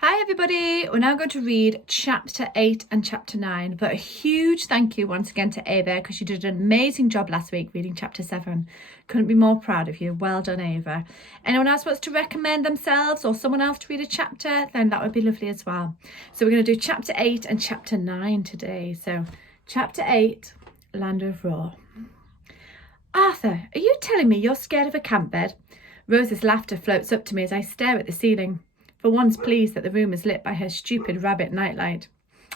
Hi everybody, we're now going to read chapter 8 and chapter 9, but a huge thank you once again to Ava because she did an amazing job last week reading chapter 7. Couldn't be more proud of you. Well done, Ava. Anyone else wants to recommend themselves or someone else to read a chapter, then that would be lovely as well. So we're going to do chapter 8 and chapter 9 today. So chapter 8, Land of Roar. Arthur, are you telling me you're scared of a camp bed? Rose's laughter floats up to me as I stare at the ceiling. For once pleased that the room is lit by her stupid rabbit nightlight.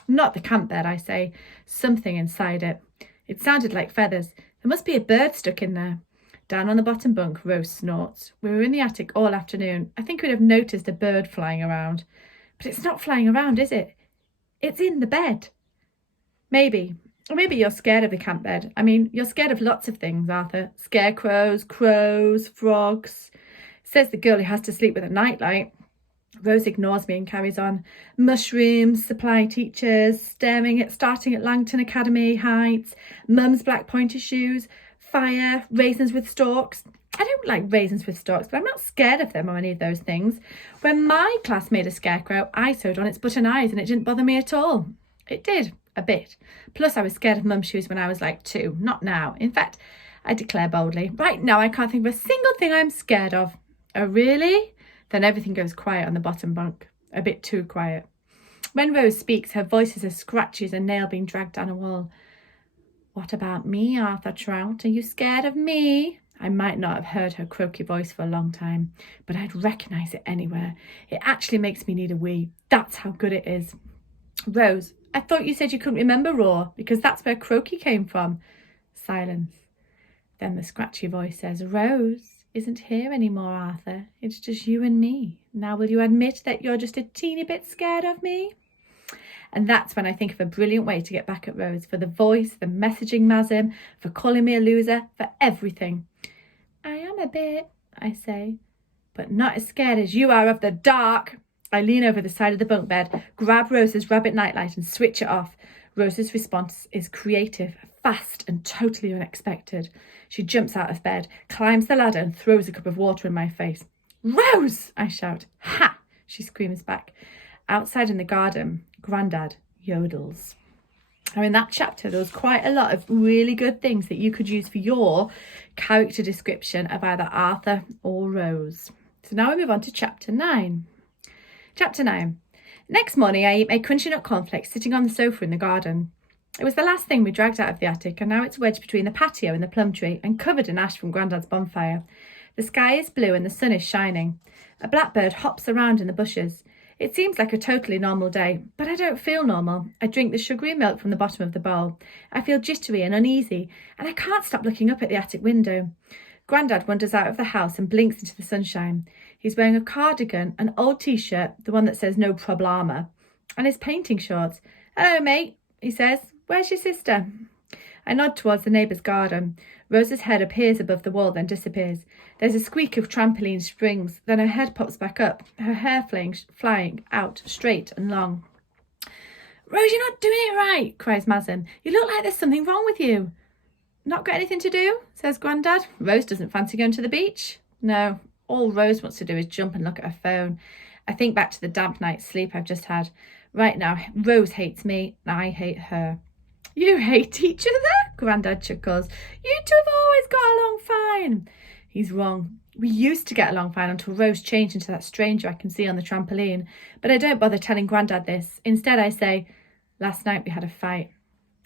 Not the camp bed, I say. Something inside it. It sounded like feathers. There must be a bird stuck in there. Down on the bottom bunk, Rose snorts. We were in the attic all afternoon. I think we'd have noticed a bird flying around. But it's not flying around, is it? It's in the bed. Maybe. Or maybe you're scared of the camp bed. I mean, you're scared of lots of things, Arthur. Scarecrows, crows, frogs. Says the girl who has to sleep with a nightlight. Rose ignores me and carries on. Mushrooms, supply teachers, starting at Langton Academy Heights, Mum's black pointer shoes, fire, raisins with stalks. I don't like raisins with stalks, but I'm not scared of them or any of those things. When my class made a scarecrow, I sewed on its button eyes and it didn't bother me at all. It did, a bit. Plus, I was scared of Mum's shoes when I was like 2, not now. In fact, I declare boldly, right now I can't think of a single thing I'm scared of. Oh, really? Then everything goes quiet on the bottom bunk, a bit too quiet. When Rose speaks, her voice is as scratchy as a nail being dragged down a wall. What about me, Arthur Trout? Are you scared of me? I might not have heard her croaky voice for a long time, but I'd recognise it anywhere. It actually makes me need a wee. That's how good it is. Rose, I thought you said you couldn't remember Roar, because that's where croaky came from. Silence. Then the scratchy voice says, Rose isn't here anymore, Arthur. It's just you and me. Now will you admit that you're just a teeny bit scared of me? And that's when I think of a brilliant way to get back at Rose, for the voice, the messaging masm, for calling me a loser, for everything. I am a bit, I say, but not as scared as you are of the dark. I lean over the side of the bunk bed, grab Rose's rabbit nightlight and switch it off. Rose's response is creative, fast and totally unexpected. She jumps out of bed, climbs the ladder and throws a cup of water in my face. Rose! I shout. Ha! She screams back. Outside in the garden, Grandad yodels. Now in that chapter, there was quite a lot of really good things that you could use for your character description of either Arthur or Rose. So now we move on to chapter 9. Chapter 9. Next morning, I eat my crunchy nut cornflakes sitting on the sofa in the garden. It was the last thing we dragged out of the attic, and now it's wedged between the patio and the plum tree and covered in ash from Grandad's bonfire. The sky is blue and the sun is shining. A blackbird hops around in the bushes. It seems like a totally normal day, but I don't feel normal. I drink the sugary milk from the bottom of the bowl. I feel jittery and uneasy, and I can't stop looking up at the attic window. Grandad wanders out of the house and blinks into the sunshine. He's wearing a cardigan, an old t-shirt, the one that says no problema, and his painting shorts. Hello, mate, he says. Where's your sister? I nod towards the neighbour's garden. Rose's head appears above the wall, then disappears. There's a squeak of trampoline springs, then her head pops back up, her hair flying out straight and long. Rose, you're not doing it right, cries Mazin. You look like there's something wrong with you. Not got anything to do, says Grandad. Rose doesn't fancy going to the beach. No, all Rose wants to do is jump and look at her phone. I think back to the damp night's sleep I've just had. Right now, Rose hates me and I hate her. You hate each other? Grandad chuckles. You two have always got along fine. He's wrong. We used to get along fine until Rose changed into that stranger I can see on the trampoline. But I don't bother telling Grandad this. Instead I say, last night we had a fight.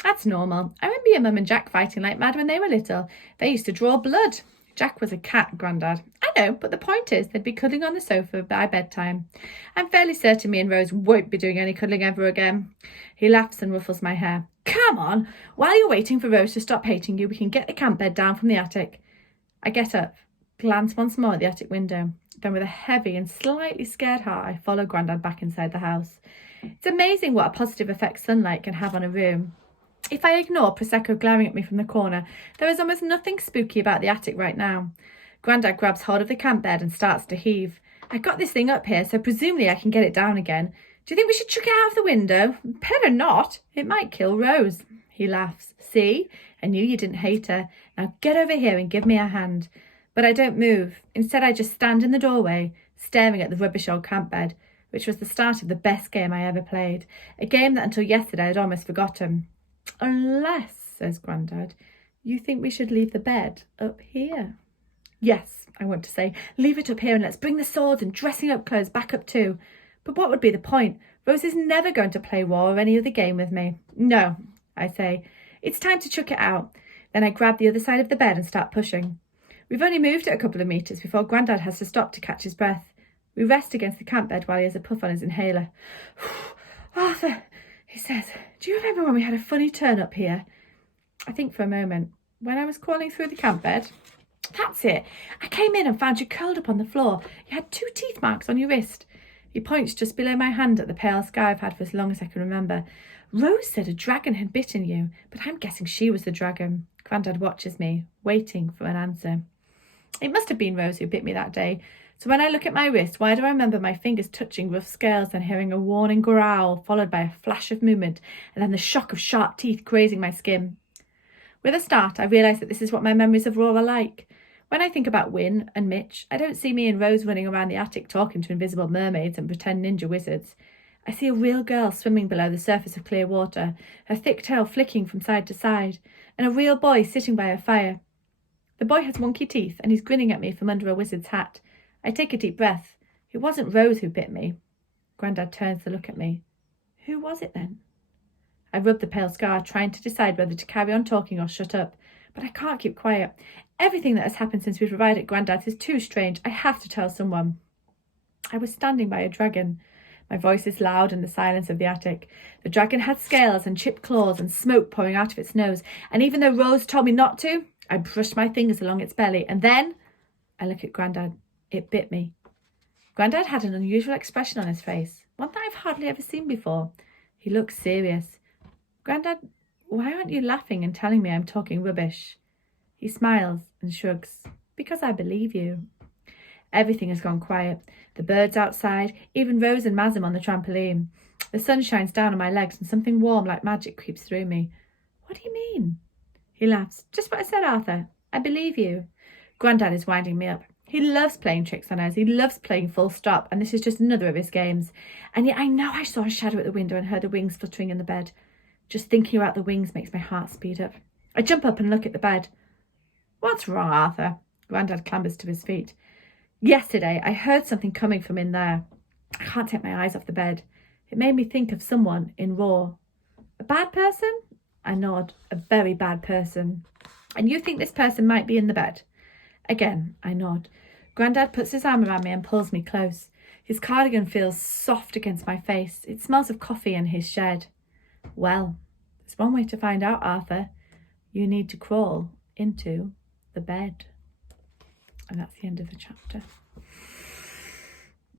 That's normal. I remember your mum and Jack fighting like mad when they were little. They used to draw blood. Jack was a cat, Grandad. I know, but the point is they'd be cuddling on the sofa by bedtime. I'm fairly certain me and Rose won't be doing any cuddling ever again. He laughs and ruffles my hair. Come on, while you're waiting for Rose to stop hating you, we can get the camp bed down from the attic. I get up, glance once more at the attic window. Then with a heavy and slightly scared heart, I follow Grandad back inside the house. It's amazing what a positive effect sunlight can have on a room. If I ignore Prosecco glaring at me from the corner, there is almost nothing spooky about the attic right now. Grandad grabs hold of the camp bed and starts to heave. I got this thing up here, so presumably I can get it down again. Do you think we should chuck it out of the window? Better not. It might kill Rose. He laughs. See? I knew you didn't hate her. Now get over here and give me a hand. But I don't move. Instead, I just stand in the doorway, staring at the rubbish old camp bed, which was the start of the best game I ever played, a game that until yesterday I'd almost forgotten. Unless, says Grandad, you think we should leave the bed up here. Yes, I want to say, leave it up here and let's bring the swords and dressing up clothes back up too. But what would be the point? Rose is never going to play war or any other game with me. No, I say, it's time to chuck it out. Then I grab the other side of the bed and start pushing. We've only moved it a couple of metres before Grandad has to stop to catch his breath. We rest against the camp bed while he has a puff on his inhaler. Arthur, he says, do you remember when we had a funny turn up here? I think for a moment. When I was crawling through the camp bed? That's it. I came in and found you curled up on the floor. You had 2 teeth marks on your wrist. He points just below my hand at the pale scar I've had for as long as I can remember. Rose said a dragon had bitten you, but I'm guessing she was the dragon. Grandad watches me, waiting for an answer. It must have been Rose who bit me that day. So when I look at my wrist, why do I remember my fingers touching rough scales and hearing a warning growl followed by a flash of movement and then the shock of sharp teeth grazing my skin? With a start, I realise that this is what my memories of Roar are like. When I think about Win and Mitch, I don't see me and Rose running around the attic talking to invisible mermaids and pretend ninja wizards. I see a real girl swimming below the surface of clear water, her thick tail flicking from side to side, and a real boy sitting by a fire. The boy has wonky teeth and he's grinning at me from under a wizard's hat. I take a deep breath. It wasn't Rose who bit me. Grandad turns to look at me. Who was it then? I rub the pale scar, trying to decide whether to carry on talking or shut up, but I can't keep quiet. Everything that has happened since we've arrived at Grandad's is too strange. I have to tell someone. I was standing by a dragon. My voice is loud in the silence of the attic. The dragon had scales and chipped claws and smoke pouring out of its nose, and even though Rose told me not to, I brushed my fingers along its belly, and then I look at Grandad. It bit me. Grandad had an unusual expression on his face, one that I've hardly ever seen before. He looked serious. Grandad, why aren't you laughing and telling me I'm talking rubbish? He smiles and shrugs. Because I believe you. Everything has gone quiet. The birds outside, even Rose and Mazim on the trampoline. The sun shines down on my legs and something warm like magic creeps through me. What do you mean? He laughs. Just what I said, Arthur. I believe you. Grandad is winding me up. He loves playing tricks on us. He loves playing full stop, and this is just another of his games. And yet I know I saw a shadow at the window and heard the wings fluttering in the bed. Just thinking about the wings makes my heart speed up. I jump up and look at the bed. What's wrong, Arthur? Grandad clambers to his feet. Yesterday, I heard something coming from in there. I can't take my eyes off the bed. It made me think of someone in Roar. A bad person? I nod. A very bad person. And you think this person might be in the bed? Again, I nod. Grandad puts his arm around me and pulls me close. His cardigan feels soft against my face. It smells of coffee in his shed. Well, there's one way to find out, Arthur. You need to crawl into the bed. And that's the end of the chapter.